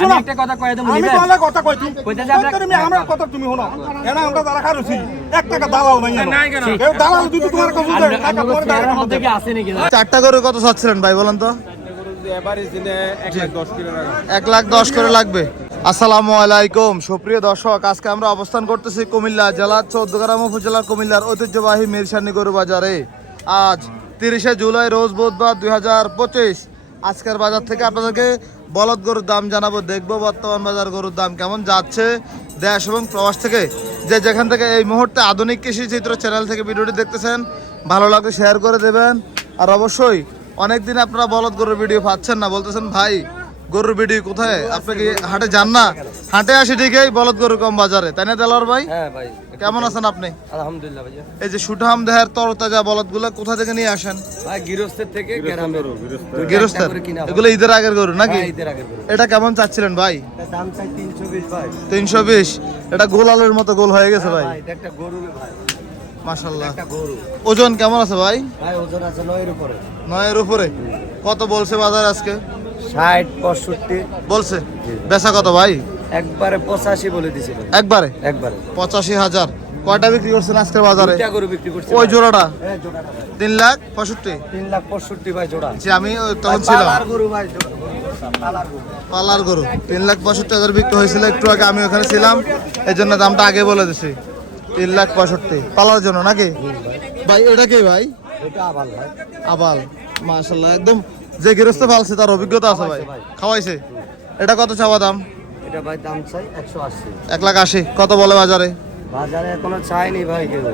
শোনো একটা কথা কয়ে দেবো আমি নিবেন? কথা কইছি কইতেছে তুমি আমার কথা তুমি শোনো। এনা আমরা তারা খারুছি এক টাকা দালাল নাই এনো। নাই কেন? কেউ দালাল যদি তোমার কাছে দেয়, টাকা আপনার তোমার মধ্যে কি আছে নাকি? চারটা গরু কত চাচ্ছিলেন ভাই বলেন তো? এক লাখ দশ করে লাগবে। আসসালামু আলাইকুম। সুপ্রিয় দর্শক আজকে আমরা অবস্থান করতেছি কুমিল্লা জেলার চৌদ্দগ্রাম উপজেলার কুমিল্লার ঐতিহ্যবাহী মিরসানি গরু বাজারে। আজ তিরিশে জুলাই রোজ বুধবার দুই হাজার পঁচিশ। আজকের বাজার থেকে আপনাদেরকে বলদ গরুর দাম জানাব, দেখব বর্তমান বাজার গরুর দাম কেমন যাচ্ছে দেশ এবং প্রবাস থেকে। যে যেখান থেকে এই মুহূর্তে আধুনিক কৃষি চিত্র চ্যানেল থেকে ভিডিওটি দেখতেছেন, ভালো লাগলে শেয়ার করে দেবেন। আর অবশ্যই অনেকদিন আপনারা বলদ গরুর ভিডিও পাচ্ছেন না, বলতেছেন, ভাই, গরুর ভিডিও কোথায়? আপনি কি হাটে যান না? হাটে আসি ঠিকই, বলদ গরু কম বাজারে। তাই না দেলার ভাই? হ্যাঁ ভাই। কেমন আছেন আপনি? আলহামদুলিল্লাহ ভাইয়া। এই যে সুঠাম দেহের তরতাজা বলদগুলো কোথা থেকে নিয়ে আসেন? ভাই গৃহস্থের থেকে গ্রামের গেরস্তার এগুলো ঈদের আগের গরু নাকি? হ্যাঁ, ঈদের আগের গরু। এটা কেমন চাচ্ছিলেন ভাই? দাম চাই তিনশো বিশ ভাই। তিনশো বিশ? এটা গোল আলুর মতো গোল হয়ে গেছে ভাই। ভাই এটা একটা গরু রে ভাই। মাসাল্লাহ একটা গরু। ওজন কেমন আছে ভাই? ভাই ওজন আছে নয়ের উপরে। নয়ের উপরে? কত বলছে বাজার আজকে? ষাট পঁয়ষট্টি। বলছে? বেচা কত ভাই? একবারে পঁচাশি বলে দিছে ভাই। একবারে? একবারে। পঁচাশি হাজার। কয়টা বিক্রি করছেন আজকের বাজারে? বিক্রি ওই জোড়াটা? হ্যাঁ, জোড়াটা। তিন লাখ পঁয়ষট্টি? তিন লাখ পঁয়ষট্টি ভাই জোড়া। যে আমি তখন ছিলাম। পালার গরু তিন লাখ পঁয়ষট্টি হাজার বিক্রি হয়েছিল একটু আগে আমি ওখানে ছিলাম। এই জন্য দামটা আগে বলে দিছি। তিন লাখ পঁয়ষট্টি। পালার জন্য নাকি? ভাই। এটা কি ভাই? আবার ভাই। আবাল। মাশাল্লাহ একদম যে গৃহস্থ পালছে তার অভিজ্ঞতা আছে ভাই। খাওয়াইছে। এটা কত চাওয়া দাম? এটা ভাই দাম চাই একশো আশি। এক লাখ আশি। কত বলে বাজারে? বাজারে এখনও চাইনি ভাই কেউ।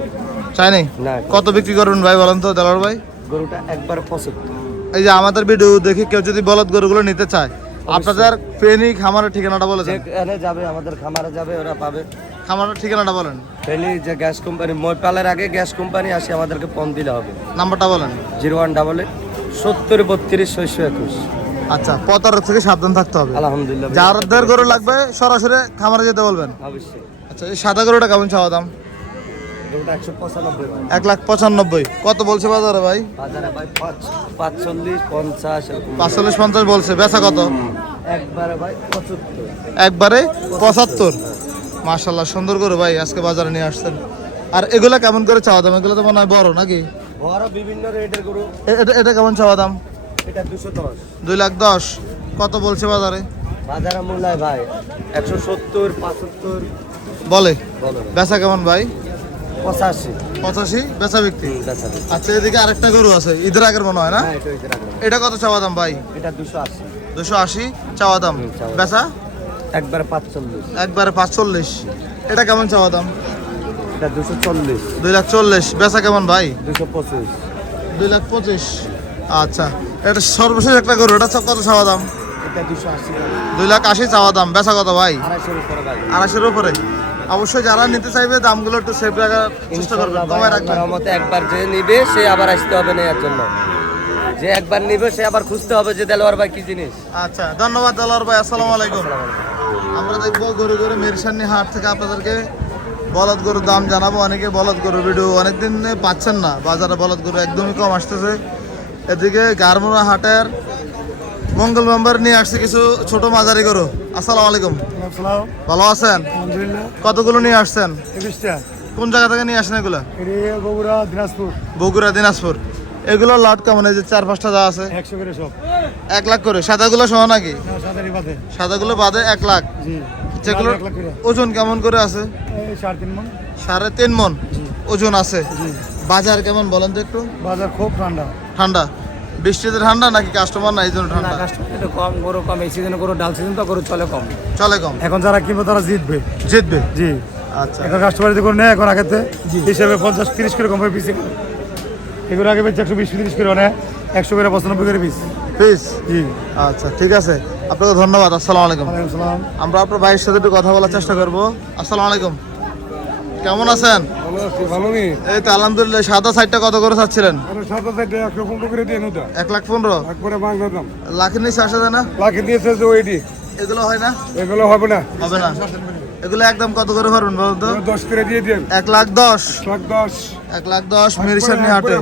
চাই নাই না। কত বিক্রি করবেন ভাই বলেন তো দেলার ভাই? গরুটা একবার পঁচাত্তর। এই যে আমাদের ভিডিও দেখি কেউ যদি বলদ গরুগুলো নিতে চায় আপনাদের ফেনি খামারের ঠিকানাটা বলে দেন। যেখানে যাবে আমাদের খামারে যাবে ওরা পাবে। খামারের ঠিকানাটা বলেন। ফেনি যে গ্যাস কোম্পানি মইপালের আগে গ্যাস কোম্পানি আসে আমাদেরকে ফোন দিলে হবে। নাম্বারটা বলেন। জিরো ওয়ান ডাবল এইট সত্তর বত্রিশ ছয়শো একুশ। আচ্ছা প্রতারক থেকে সাবধান থাকতে হবে। আলহামদুলিল্লাহ যাদের গরু লাগবে সরাসরি খামারে যেতে বলবেন। অবশ্যই। আচ্ছা এই সাদা গরুটা কেমন চাওয়া দাম? এক লাখ পঁচানব্বই। কত বলছে বাজারে ভাই? পাঁচচল্লিশ পঞ্চাশ বলছে। বেচা কত? একবারে পঁচাত্তর। মাশাল্লাহ সুন্দর গরু ভাই আজকে বাজারে নিয়ে আসছেন। আর এগুলা কেমন করে চাওয়া দাম? এগুলো তো মনে হয় বড় নাকি? বড় বিভিন্ন রেটের গরু। এটা এটা কেমন চাওয়া দাম? এটা দুশো দশ। দুই লাখ দশ। কত বলছে বাজারে? বাজারে মূল্যায় ভাই একশো সত্তর পঁচাত্তর। বলে। বেচা কেমন ভাই? পঁচাশি। পঁচাশি? বেচা বিক্রি? আচ্ছা এদিকে আরেকটা গরু আছে ঈদের আগের মনে হয় না? হ্যাঁ এটা কত চাওয়া দাম ভাই? এটা দুশো আশি। দুশো আশি চাওয়া দাম। হুম, চাওয়া দাম। বেচা? একবারে পাঁচচল্লিশ। একবারে পাঁচচল্লিশ। এটা কেমন চাওয়া দাম? এটা দুশো চল্লিশ। দুই লাখ চল্লিশ। বেচা কেমন ভাই? দুশো পঁচিশ। দুই লাখ পঁচিশ। আচ্ছা। এটা সর্বশেষ একটা গরু এটা কত চাওয়া দাম? দুই লাখ আশি চাওয়া দাম বেচা কত ভাই? আড়াইশোর উপরে অবশ্যই যারা নিতে চাইবে দামগুলো একটু সেফ রাখার চেষ্টা করবেন কমায় রাখবেন। একবার যে নিবে সে আবার আসতে হবে না এর জন্য। যে একবার নিবে সে আবার খুঁজতে হবে যে দেলোয়ার ভাই কি জিনিস। আচ্ছা ধন্যবাদ দালার ভাই আসসালামু আলাইকুম। আমরা দেখব গরু গরু মেরসানি হাট থেকে আপনাদেরকে বলদ গরুর দাম জানাব। অনেকে বলদ গরুর ভিডিও অনেকদিন পাচ্ছেন না বাজারে বলদ গরু একদমই কম আসতেছে। এদিকে গারমোড়া হাটের মঙ্গল মেম্বার নিয়ে আসছে কিছু ছোট মাঝারি গরু। আসসালামু আলাইকুম। ভালো আছেন? কতগুলো নিয়ে আসছেন? কোন জায়গা থেকে নিয়ে আসেন এগুলো? বগুড়া দিনাজপুর। বগুড়া দিনাজপুর। এগুলো লট কেমন? এই যে চার পাঁচটা যা আছে। এক লাখ করে। সাদাগুলো সহ নাকি? সাদাগুলো বাদে এক লাখ। যেগুলো। ওজন কেমন করে আছে? সাড়ে তিন মন। ওজন আছে। বাজার কেমন বলেন তো একটু? বাজার খুব ঠান্ডা। ঠান্ডা? বৃষ্টিতে ঠান্ডা নাকি কাস্টমার না এই জন্য ঠান্ডা? একটু কম গরু কম এই সিজনে গরু ডাল সিজন তো গরু চলে কম। চলে কম? এখন যারা কিনবে তারা জিতবে। জিতবে? জি। আচ্ছা। এখন কাস্টমার যদি করে নেয় এখন আগেতে হিসেবে পঞ্চাশ তিরিশ করে কম পিস এগুলো। আগে বেচে একশো বিশ তিরিশ করে নেয় একশো করে পঁচানব্বই করে পিস পিস জি। আচ্ছা ঠিক আছে। আপনাকে ধন্যবাদ আসসালামু আলাইকুম। আমরা আপনার ভাইয়ের সাথে একটু কথা বলার চেষ্টা করব। আসসালামু আলাইকুম। কেমন আছেন? ভালো নেই এই তো আলহামদুলিল্লাহ সাদা সাইডটা কত করে চাচ্ছিলেন? সাত হাজার একশো পনেরো করে দিয়ে নৌটা এক লাখ পনেরো? একবারে বাংলা দাম। লাখের নিচে আসা যায় না? লাখে দিয়েছে যে ওইটি। এগুলো হয় না? এগুলো হবে না। হবে না। এগুলো একদম কত করে পারবেন বলুন তো? দশ করে দিয়ে দিন এক লাখ দশ। লাখ দশ। এক লাখ দশ হাটে।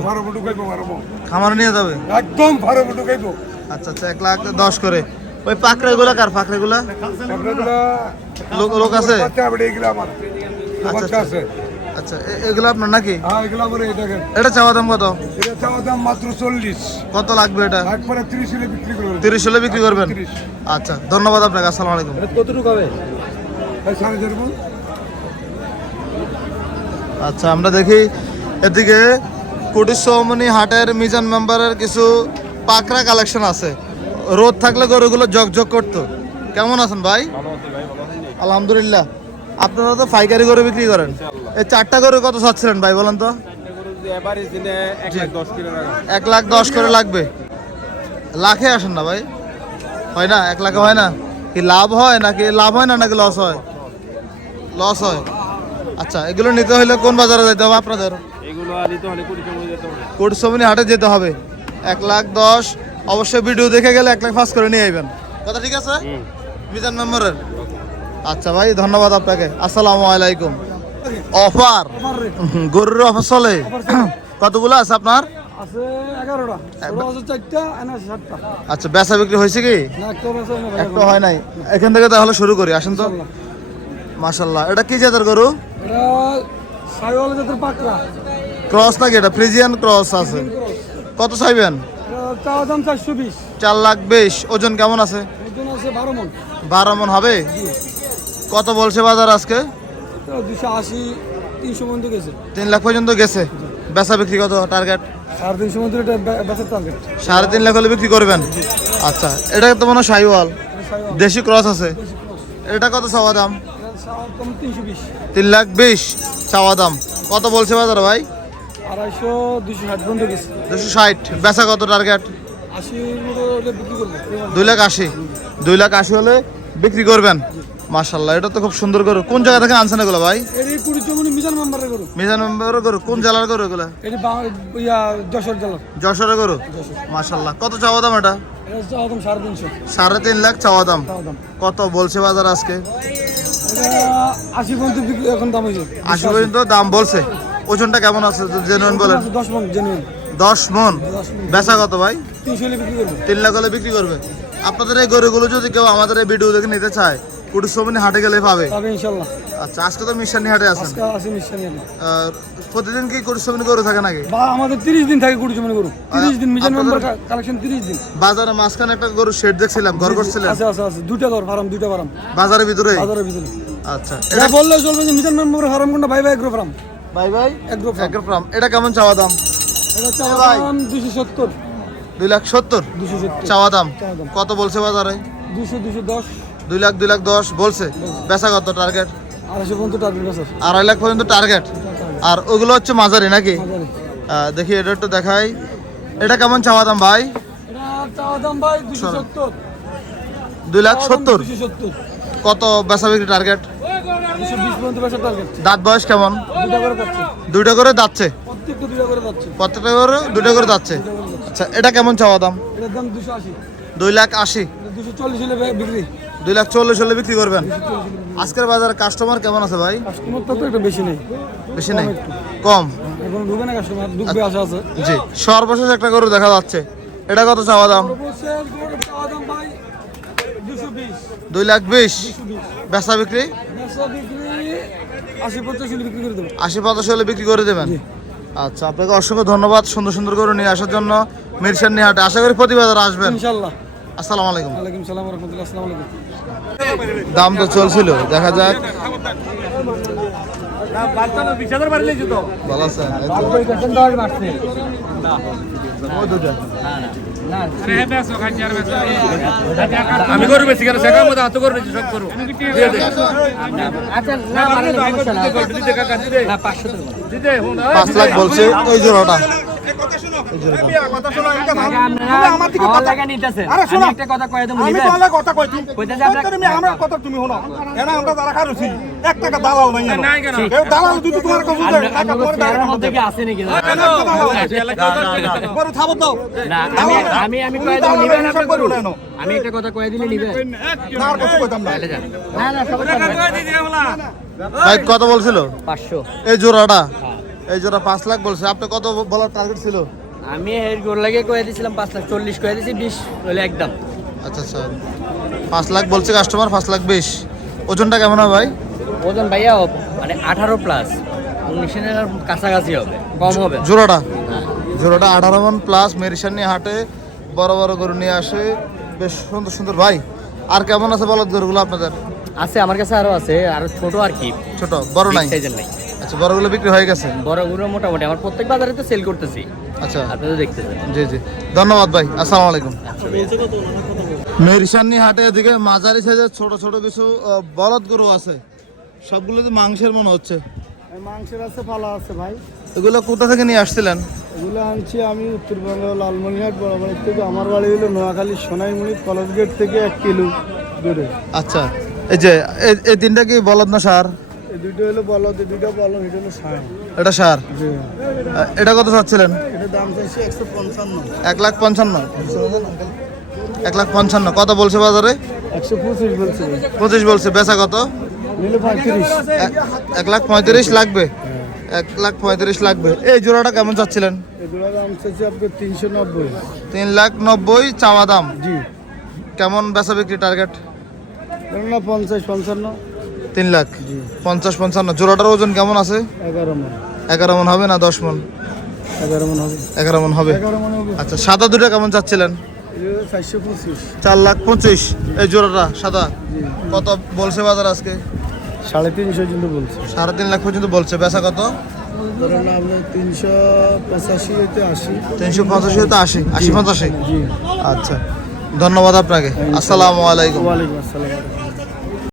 খামারে নিয়ে যাবে? একদম ঢুকাইবো। আচ্ছা আচ্ছা এক লাখ দশ করে। ওই পাকড়াগুলা কার পাকড়াগুলা? লোক আছে? আচ্ছা। আচ্ছা। এগুলো আপনার নাকি? এটা চাওয়া দাম কত? মাত্র চল্লিশ। কত লাগবে এটা? একবারে তিরিশ হলে বিক্রি করবেন তিরিশ হলে বিক্রি করবেন? আচ্ছা ধন্যবাদ আপনাকে আসসালামু আলাইকুম। কতটুকু হবে। আচ্ছা আমরা দেখি এদিকে কুটির সৌমনি হাটের মিজান মেম্বারের কিছু পাকড়া কালেকশন আছে। রোদ থাকলে গরুগুলো জকজক করতো। কেমন আছেন ভাই? আলহামদুলিল্লাহ। আপনারা তো পাইকারি গরু বিক্রি করেন। এই চারটা গরু কত চাচ্ছিলেন ভাই বলেন তো? এক লাখ দশ করে লাগবে। লাখে আসেন না ভাই। হয় না? এক লাখে হয় না? কি লাভ হয় নাকি লাভ হয় না নাকি লস হয়? লস হয়। আচ্ছা এগুলো নিতে হলে কোন বাজারে যেতে হবে আপনাদের? কোটসমিনি হাটে যেতে হবে। এক লাখ দশ। অবশ্যই ভিডিও দেখে গেলে এক লাখ পাস করে নিয়ে আইবেন। কথা ঠিক আছে? মিজান মেম্বারের আচ্ছা ভাই ধন্যবাদ আপনাকে। আসসালামু আলাইকুম। অফার? গরুর অফার চলে। কতগুলো আছে আপনার? আচ্ছা বেচা বিক্রি হয়েছে কি? একটা হয় নাই। এখান থেকে তাহলে শুরু করি আসেন তো। মাশাল্লাহ এটা কি জাতের গরু? ক্রস নাকি এটা? ফ্রিজিয়ান ক্রস আছে। কত চাইবেন? চার লাখ বিশ। ওজন কেমন আছে? বারো মন। হবে? কত বলছে বাজার আজকে? দুশো আশি তিনশো মন তো গেছে। তিন লাখ পর্যন্ত গেছে। বেচা বিক্রি কত টার্গেট সাড়ে তিনশো তো এটা বেচার টার্গেট সাড়ে তিন লাখ হলে বিক্রি করবেন? আচ্ছা এটা তো মনে হয় সাইওয়াল। দেশি ক্রস আছে। এটা কত চাওয়া দাম? তিন লাখ বিশ চাওয়া দাম। কত বলছে বাজার ভাই? আড়াইশো দুশো ষাট পর্যন্ত গেছে। দুশো ষাট। বেচা কত টার্গেট দুই লাখ আশি। দুই লাখ আশি হলে বিক্রি করবেন? মাশাল্লাহ এটা তো খুব সুন্দর গরু। কোন জায়গা থেকে আনছেন এগুলো ভাই? মিজান মেম্বারের গরু। কোন জেলার গরু এগুলো? যশোর জেলার। যশোরের গরু? মাশাল্লাহ কত চাওয়া দাম এটা? সাড়ে তিন লাখ চাওয়া দাম। কত বলছে বাজার আজকে? আশি পর্যন্ত দাম বলছে। ওজনটা কেমন আছে? জেনুইন বলেন। দশ মন জেনুইন দশ মন? বেচা কত ভাই? তিন লাখ হলে বিক্রি করবে। আপনাদের এই গরুগুলো যদি কেউ আমাদের এই ভিডিও দেখে নিতে চায় কুটুসমিনী হাটে গেলে পাবে? তবে ইনশাল্লাহ। আচ্ছা আজকে তো মিশানি হাটে আছেন? আজকে নেব। আর প্রতিদিন কি কুটুসমিনী গরু থাকে নাকি? বা আমাদের তিরিশ দিন থাকে চমনি করুন তিরিশ দিন মিজান মেম্বার কালেকশন তিরিশ দিন। বাজারে মাঝখানে একটা গরু শেড দেখছিলাম ঘর করছিলেন। আছে আছে আছে দুইটা ঘর ফার্ম দুইটা ফার্ম। বাজারের ভিতরে? বাজারের ভিতরে। আচ্ছা এটা বললে চলবে যে মিজান মেম্বার ফার্ম কোনটা? ভাই ভাই agro farm. Agro farm. Farm. এটা কেমন চাওয়া দাম? এটা চাওয়া। দাম দুশো সত্তর। দুই লাখ সত্তর? চাওয়া দাম। কত বলছে বাজারে? দুশো দুশো দশ। দুই লাখ দুই লাখ দশ বলছে। বেচা কত টার্গেট আড়াই লাখ পর্যন্ত টার্গেট আর ওগুলো হচ্ছে মাঝারি নাকি? দেখি এটা একটু দেখাই। এটা কেমন চাওয়া দাম ভাই? দুই লাখ সত্তর? কত বেচা বিক্রি টার্গেট দাঁত বয়স কেমন? দুইটা করে দাঁতছে প্রত্যেকটা করে দুইটা করে দাঁতছে আচ্ছা এটা কেমন চাওয়া দাম? দুই লাখ আশি। দুশো চল্লিশ বিক্রি। দুই লাখ চল্লিশ হলে বিক্রি করবেন। আজকের বাজারে কাস্টমার কেমন আছে ভাই? কাস্টমার তো একটু বেশি নেই। বেশি নেই? কম এখন ঢুকে না কাস্টমার ঢুকবে আশা আছে। জি। সর্বশেষ একটা গরু দেখা যাচ্ছে। এটা কত চাওয়া দাম? দুই লাখ বিশ। বেচা বিক্রি? আশি পঞ্চাশ হলে বিক্রি করে পঁচাশি হলে বিক্রি করে দেবেন? আচ্ছা আপনাকে অসংখ্য ধন্যবাদ সুন্দর সুন্দর করে নিয়ে আসার জন্য। মিরসান নিহাটে। আশা করি প্রতিবাজার আসবেন। ইনশাল্লাহ। আসসালামু আলাইকুম ওয়ালাইকুম সালাম রহমতুল্লাহ আসসালামু আলাইকুম দাম তো চলছিল দেখা যাক ভালো। আমি সেখানে মধ্যে হাতে সব পাঁচ লাখ বলছে ওই জোড়াটা আমি একটা কথা কয়ে দিলে নিবেন তার কথা না না না সবাই ভাই কত বলছিল? পাঁচশো। এই জোড়াটা? এই জোড়া পাঁচ লাখ বলছে। আপনি কত বলার টার্গেট ছিল? আমি এর গরু লাগে কয়ে দিয়েছিলাম পাঁচ লাখ চল্লিশ কয়ে দিয়েছি বিশ হলে একদম। আচ্ছা আচ্ছা। পাঁচ লাখ বলছে কাস্টমার পাঁচ লাখ বিশ। ওজনটা কেমন হবে ভাই? ওজন ভাইয়া মানে আঠারো প্লাস উনিশের কাছাকাছি হবে কম হবে। জোড়াটা? জোড়াটা আঠারো মন প্লাস মেরিসান নিয়ে হাটে বড় বড় গরু নিয়ে আসে। বেশ সুন্দর সুন্দর। ভাই আর কেমন আছে বলদ গরুগুলো আপনাদের? আছে আমার কাছে আরও আছে আর ছোট আর কি। ছোট বড় নাই? সাইজের নাই। আচ্ছা বড়গুলো বিক্রি হয়ে গেছে? বড়গুলো মোটামুটি আমার প্রত্যেক বাজারে তো সেল করতেছি। আচ্ছা। আপনি তো দেখতেছেন। জি জি। ধন্যবাদ ভাই আসসালামু আলাইকুম। মেরিসান্নি হাটে এদিকে মাঝারি সাইজের ছোট ছোট কিছু বলদ গরু আছে। সবগুলো তো মাংসের মনে হচ্ছে। মাংসের আছে পালা আছে ভাই। এগুলো কোথা থেকে নিয়ে আসছিলেন? এগুলো আনছি আমি উত্তরবঙ্গ লালমনিরহাট বরাবরের থেকে। আমার বাড়ি হলো নোয়াখালী সোনাইমুড়ি কলেজ গেট থেকে এক কিলো দূরে। আচ্ছা এই যে এই- এই তিনটা কি বলদ না সার? এই দুটো হলো বলো এই দুটো বলো এটা হলো সার। এটা সার? এটা কত চাচ্ছিলেন? এটা দাম চাইছি একশো পঞ্চান্ন। এক লাখ পঞ্চান্ন। এক লাখ পঞ্চান্ন। কত বলছে বাজারে? একশো পঁচিশ বলছে। পঁচিশ বলছে। বেচা কত? এক- লাখ পঁয়ত্রিশ লাগবে? এক লাখ পঁয়ত্রিশ লাগবে। এই জোড়াটা কেমন চাচ্ছিলেন? তিনশো নব্বই। তিন লাখ নব্বই চাওয়া দাম। জি। কেমন বেচা বিক্রি টার্গেট? পঞ্চাশ পঞ্চান্ন। তিন লাখ। পঞ্চাশ পঞ্চান্ন। জোড়াটার ওজন কেমন আছে? এগারো মন। এগারো মন হবে না দশ মন? এগারো মন হবে। এগারো মন আচ্ছা সাদা দুটো কেমন চাচ্ছিলেন? চার লাখ পঁচিশ। এই জোড়াটা সাদা? কত বলছে বাজার আজকে? সাড়ে তিনশো কিন্তু বলছে। সাড়ে তিন লাখ পর্যন্ত বলছে। বেচা কত? তিনশো পঁচাশি হইতে আশি। তিনশো পঁচাশি আশি। আশি পঁচাশি? আচ্ছা। ধন্যবাদ আপনাকে। আসসালামু আলাইকুম। ওয়ালাইকুম আসসালাম।